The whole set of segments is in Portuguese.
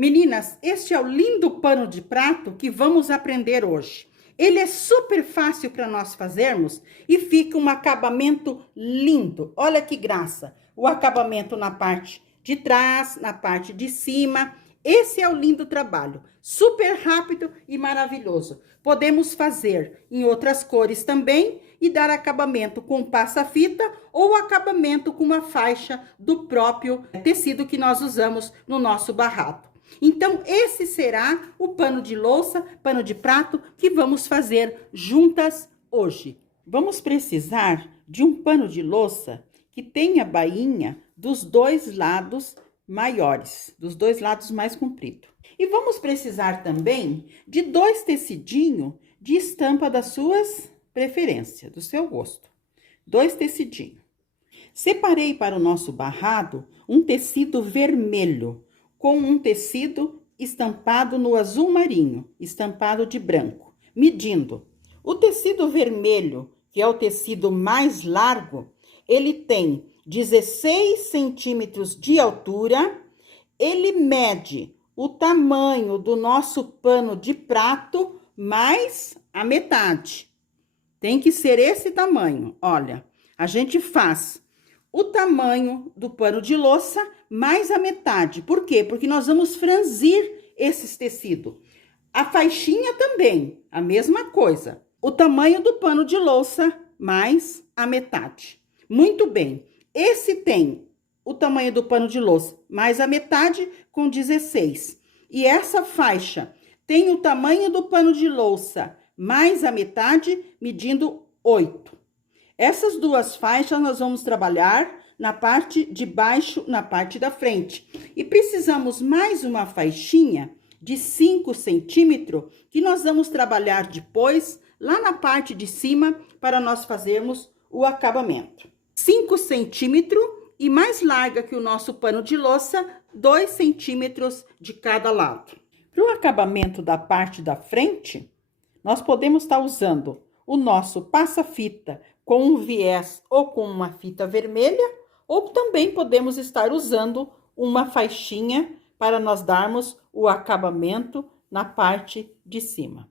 Meninas, este é o lindo pano de prato que vamos aprender hoje. Ele é super fácil para nós fazermos e fica um acabamento lindo. Olha que graça! O acabamento na parte de trás, na parte de cima. Esse é o lindo trabalho, super rápido e maravilhoso. Podemos fazer em outras cores também e dar acabamento com passa-fita ou acabamento com uma faixa do próprio tecido que nós usamos no nosso barrado. Então, esse será o pano de louça, pano de prato, que vamos fazer juntas hoje. Vamos precisar de um pano de louça que tenha bainha dos dois lados maiores, dos dois lados mais compridos. E vamos precisar também de 2 tecidinhos de estampa das suas preferências, do seu gosto. 2 tecidinhos. Separei para o nosso barrado um tecido vermelho, com um tecido estampado no azul marinho, estampado de branco, medindo. O tecido vermelho, que é o tecido mais largo, ele tem 16 centímetros de altura, ele mede o tamanho do nosso pano de prato mais a metade. Tem que ser esse tamanho, olha, a gente faz o tamanho do pano de louça mais a metade. Por quê? Porque nós vamos franzir esses tecidos. A faixinha também, a mesma coisa. O tamanho do pano de louça mais a metade. Muito bem. Esse tem o tamanho do pano de louça mais a metade com 16. E essa faixa tem o tamanho do pano de louça mais a metade, medindo 8. Essas 2 faixas nós vamos trabalhar na parte de baixo, na parte da frente. E precisamos mais uma faixinha de 5 centímetros, que nós vamos trabalhar depois, lá na parte de cima, para nós fazermos o acabamento. 5 centímetros e mais larga que o nosso pano de louça, 2 centímetros de cada lado. Para o acabamento da parte da frente, nós podemos estar usando o nosso passa-fita com um viés ou com uma fita vermelha, ou também podemos estar usando uma faixinha para nós darmos o acabamento na parte de cima.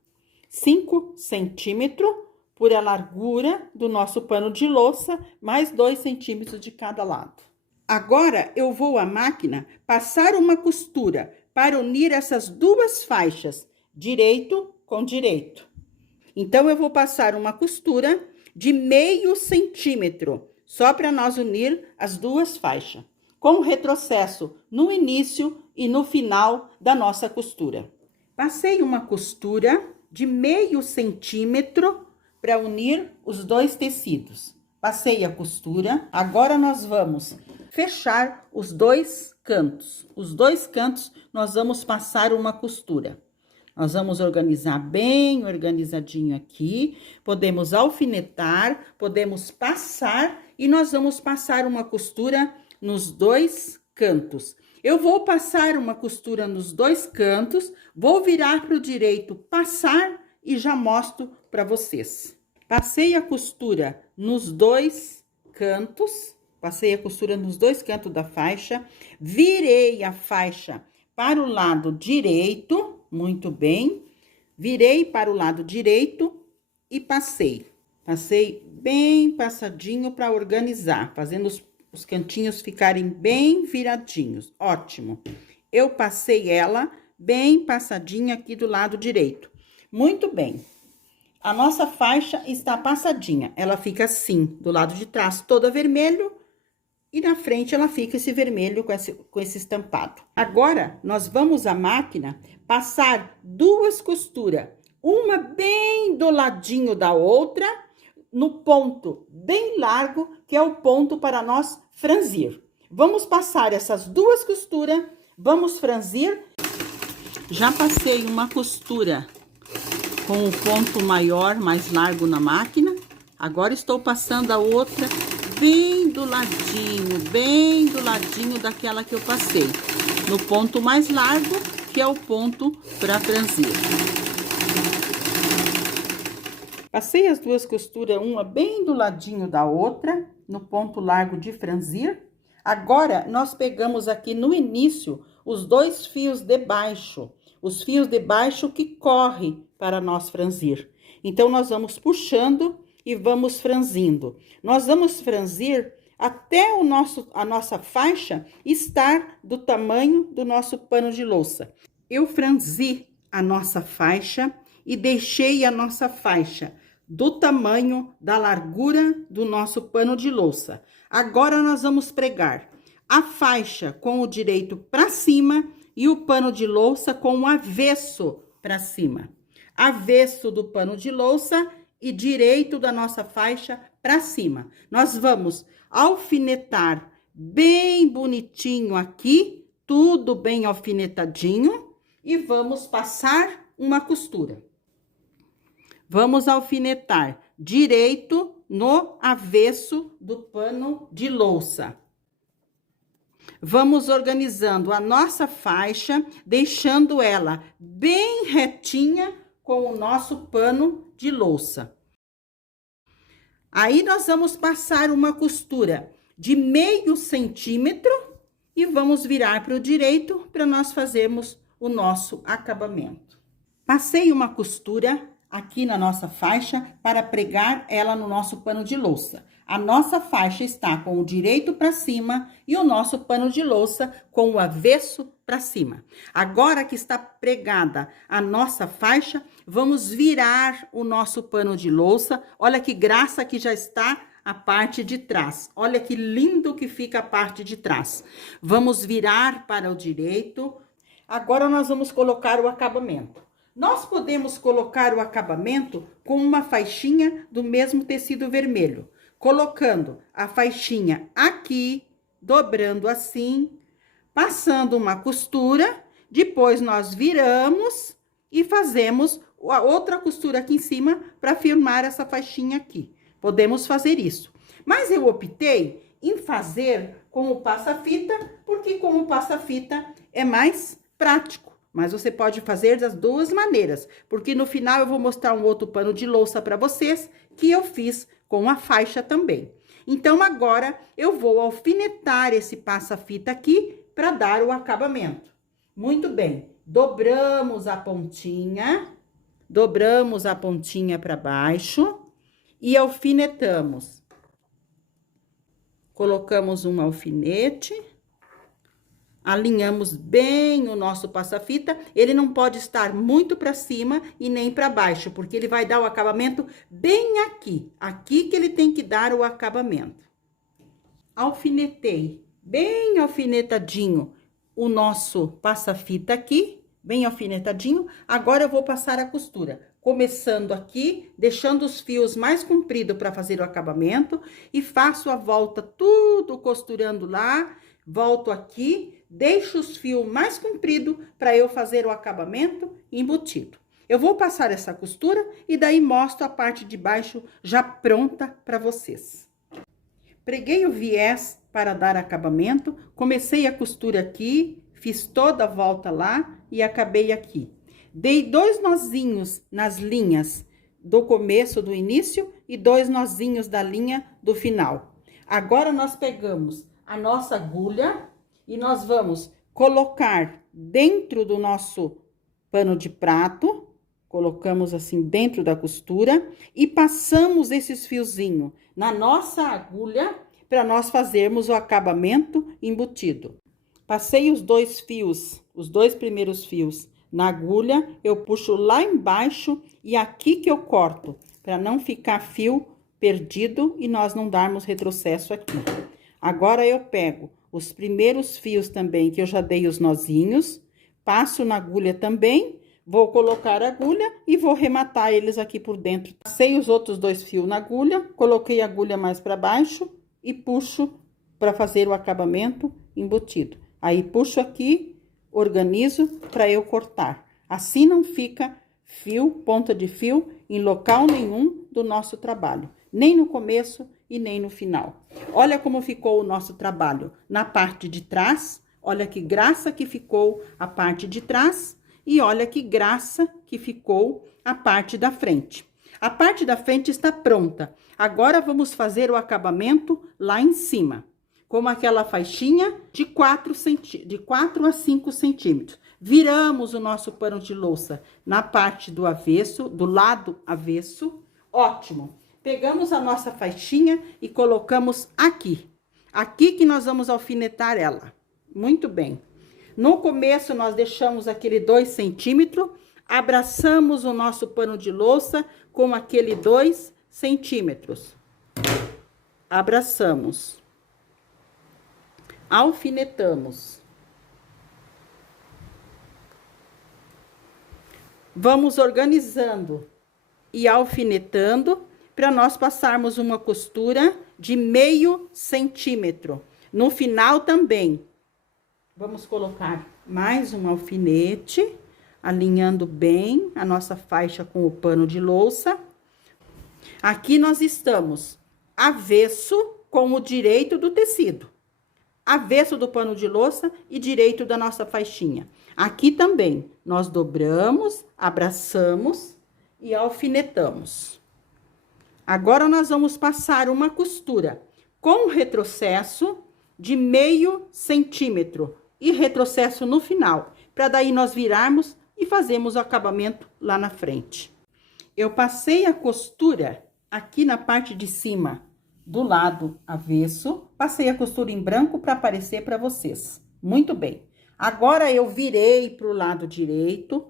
5 centímetros por a largura do nosso pano de louça, mais 2 centímetros de cada lado. Agora, eu vou à máquina passar uma costura para unir essas 2 faixas, direito com direito. Então, eu vou passar uma costura de meio centímetro, só para nós unir as 2 faixas, com retrocesso no início e no final da nossa costura. Passei uma costura de meio centímetro para unir os 2 tecidos. Passei a costura, agora nós vamos fechar os 2 cantos. Os 2 cantos nós vamos passar uma costura. Nós vamos organizar bem organizadinho aqui, podemos alfinetar, podemos passar e nós vamos passar uma costura nos 2 cantos. Eu vou passar uma costura nos 2 cantos, vou virar para o direito, passar e já mostro para vocês. Passei a costura nos 2 cantos, passei a costura nos 2 cantos da faixa, virei a faixa para o lado direito. Muito bem, virei para o lado direito e passei. Passei bem passadinho para organizar, fazendo os cantinhos ficarem bem viradinhos. Ótimo. Eu passei ela bem passadinha aqui do lado direito. Muito bem. A nossa faixa está passadinha. Ela fica assim, do lado de trás toda vermelho. E na frente ela fica esse vermelho com esse estampado. Agora, nós vamos à máquina passar 2 costuras, uma bem do ladinho da outra, no ponto bem largo, que é o ponto para nós franzir. Vamos passar essas 2 costuras, vamos franzir. Já passei uma costura com o ponto maior, mais largo na máquina. Agora estou passando a outra bem do ladinho daquela que eu passei, no ponto mais largo, que é o ponto para franzir. Passei as 2 costuras, uma bem do ladinho da outra, no ponto largo de franzir. Agora, nós pegamos aqui no início os 2 fios de baixo, os fios de baixo que correm para nós franzir. Então, nós vamos puxando e vamos franzindo. Nós vamos franzir até a nossa faixa estar do tamanho do nosso pano de louça. Eu franzi a nossa faixa e deixei a nossa faixa do tamanho da largura do nosso pano de louça. Agora, nós vamos pregar a faixa com o direito para cima e o pano de louça com o avesso para cima. Avesso do pano de louça e direito da nossa faixa para cima. Nós vamos alfinetar bem bonitinho aqui, tudo bem alfinetadinho, e vamos passar uma costura. Vamos alfinetar direito no avesso do pano de louça. Vamos organizando a nossa faixa, deixando ela bem retinha com o nosso pano de louça. Aí, nós vamos passar uma costura de meio centímetro e vamos virar para o direito para nós fazermos o nosso acabamento. Passei uma costura aqui na nossa faixa para pregar ela no nosso pano de louça. A nossa faixa está com o direito para cima e o nosso pano de louça com o avesso para cima. Agora que está pregada a nossa faixa, vamos virar o nosso pano de louça. Olha que graça que já está a parte de trás. Olha que lindo que fica a parte de trás. Vamos virar para o direito. Agora, nós vamos colocar o acabamento. Nós podemos colocar o acabamento com uma faixinha do mesmo tecido vermelho. Colocando a faixinha aqui, dobrando assim, passando uma costura, depois nós viramos e fazemos a outra costura aqui em cima para firmar essa faixinha aqui. Podemos fazer isso. Mas eu optei em fazer com o passa-fita, porque com o passa-fita é mais prático. Mas você pode fazer das duas maneiras, porque no final eu vou mostrar um outro pano de louça para vocês, que eu fiz com a faixa também. Então, agora, eu vou alfinetar esse passa-fita aqui para dar o acabamento. Muito bem, dobramos a pontinha para baixo e alfinetamos. Colocamos um alfinete. Alinhamos bem o nosso passa-fita. Ele não pode estar muito para cima e nem para baixo, porque ele vai dar o acabamento bem aqui. Aqui que ele tem que dar o acabamento. Alfinetei bem alfinetadinho o nosso passa-fita aqui, bem alfinetadinho. Agora, eu vou passar a costura. Começando aqui, deixando os fios mais compridos para fazer o acabamento. E faço a volta tudo costurando lá. Volto aqui, deixo os fios mais compridos para eu fazer o acabamento embutido. Eu vou passar essa costura e daí mostro a parte de baixo já pronta para vocês. Preguei o viés para dar acabamento, comecei a costura aqui, fiz toda a volta lá e acabei aqui. Dei 2 nozinhos nas linhas do começo, do início, e 2 nozinhos da linha do final. Agora, nós pegamos a nossa agulha e nós vamos colocar dentro do nosso pano de prato, colocamos assim dentro da costura e passamos esses fiozinhos na nossa agulha para nós fazermos o acabamento embutido. Passei os 2 fios, os 2 primeiros fios na agulha, eu puxo lá embaixo e aqui que eu corto, para não ficar fio perdido e nós não darmos retrocesso aqui. Agora, eu pego os primeiros fios também, que eu já dei os nozinhos, passo na agulha também, vou colocar a agulha e vou rematar eles aqui por dentro. Passei os outros 2 fios na agulha, coloquei a agulha mais para baixo e puxo para fazer o acabamento embutido. Aí, puxo aqui, organizo para eu cortar. Assim não fica fio, ponta de fio, em local nenhum do nosso trabalho. Nem no começo e nem no final. Olha como ficou o nosso trabalho na parte de trás. Olha que graça que ficou a parte de trás. E olha que graça que ficou a parte da frente. A parte da frente está pronta. Agora, vamos fazer o acabamento lá em cima. como aquela faixinha de 4 a 5 centímetros. Viramos o nosso pano de louça na parte do avesso, do lado avesso. Ótimo. Pegamos a nossa faixinha e colocamos aqui. Aqui que nós vamos alfinetar ela. Muito bem. No começo, nós deixamos aquele 2 centímetros, abraçamos o nosso pano de louça com aquele 2 centímetros. Abraçamos. Alfinetamos. Vamos organizando e alfinetando para nós passarmos uma costura de meio centímetro. No final também. Vamos colocar mais um alfinete, alinhando bem a nossa faixa com o pano de louça. Aqui nós estamos avesso com o direito do tecido. Avesso do pano de louça e direito da nossa faixinha. Aqui também, nós dobramos, abraçamos e alfinetamos. Agora, nós vamos passar uma costura com retrocesso de meio centímetro e retrocesso no final, para daí nós virarmos e fazermos o acabamento lá na frente. Eu passei a costura aqui na parte de cima do lado avesso, passei a costura em branco para aparecer para vocês. Muito bem. Agora, eu virei para o lado direito.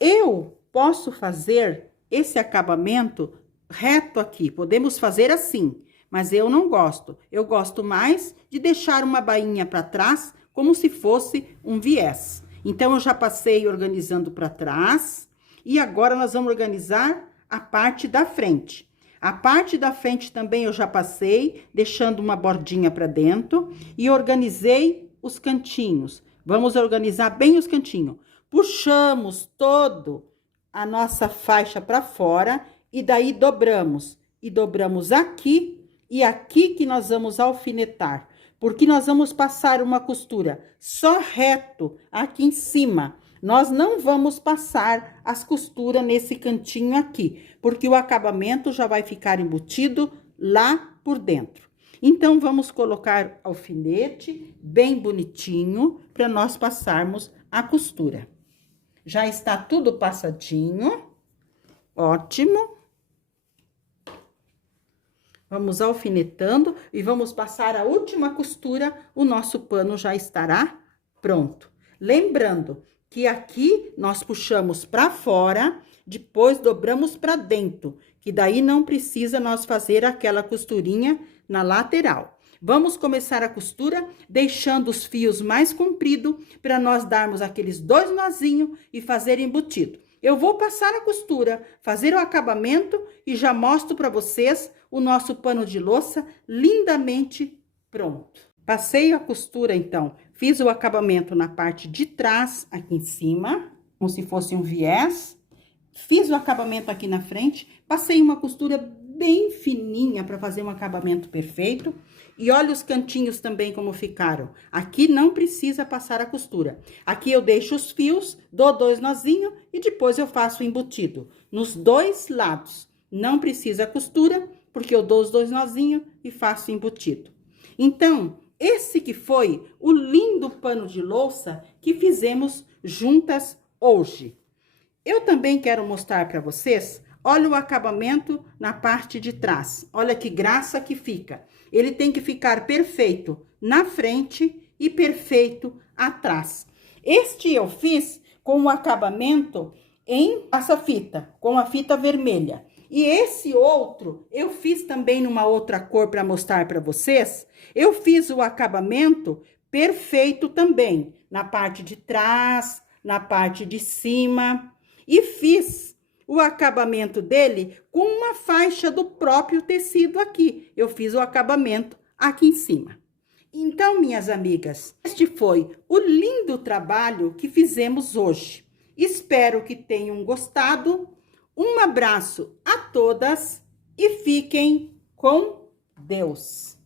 Eu posso fazer esse acabamento reto aqui. Podemos fazer assim, mas eu não gosto. Eu gosto mais de deixar uma bainha para trás, como se fosse um viés. Então, eu já passei organizando para trás. E agora, nós vamos organizar a parte da frente. A parte da frente também eu já passei, deixando uma bordinha para dentro. E organizei os cantinhos. Vamos organizar bem os cantinhos. Puxamos todo a nossa faixa para fora e daí dobramos. E dobramos aqui e aqui que nós vamos alfinetar. Porque nós vamos passar uma costura só reto aqui em cima. Nós não vamos passar as costuras nesse cantinho aqui, porque o acabamento já vai ficar embutido lá por dentro. Então, vamos colocar alfinete bem bonitinho para nós passarmos a costura. Já está tudo passadinho. Ótimo. Vamos alfinetando e vamos passar a última costura, o nosso pano já estará pronto. Lembrando que aqui nós puxamos para fora, depois dobramos para dentro, que daí não precisa nós fazer aquela costurinha na lateral. Vamos começar a costura deixando os fios mais compridos para nós darmos aqueles 2 nozinhos e fazer embutido. Eu vou passar a costura, fazer o acabamento e já mostro para vocês o nosso pano de louça lindamente pronto. Passei a costura, então, fiz o acabamento na parte de trás, aqui em cima, como se fosse um viés. Fiz o acabamento aqui na frente, passei uma costura bem fininha para fazer um acabamento perfeito. E olha os cantinhos também como ficaram. Aqui não precisa passar a costura. Aqui eu deixo os fios, dou 2 nozinhos e depois eu faço o embutido. Nos 2 lados. Não precisa costura, porque eu dou os 2 nozinhos e faço o embutido. Então, esse que foi o lindo pano de louça que fizemos juntas hoje. Eu também quero mostrar para vocês, olha o acabamento na parte de trás. Olha que graça que fica. Ele tem que ficar perfeito na frente e perfeito atrás. Este eu fiz com o acabamento em passa-fita, com a fita vermelha. E esse outro, eu fiz também numa outra cor para mostrar para vocês. Eu fiz o acabamento perfeito também, na parte de trás, na parte de cima. E fiz o acabamento dele com uma faixa do próprio tecido aqui. Eu fiz o acabamento aqui em cima. Então, minhas amigas, este foi o lindo trabalho que fizemos hoje. Espero que tenham gostado. Um abraço a todas e fiquem com Deus.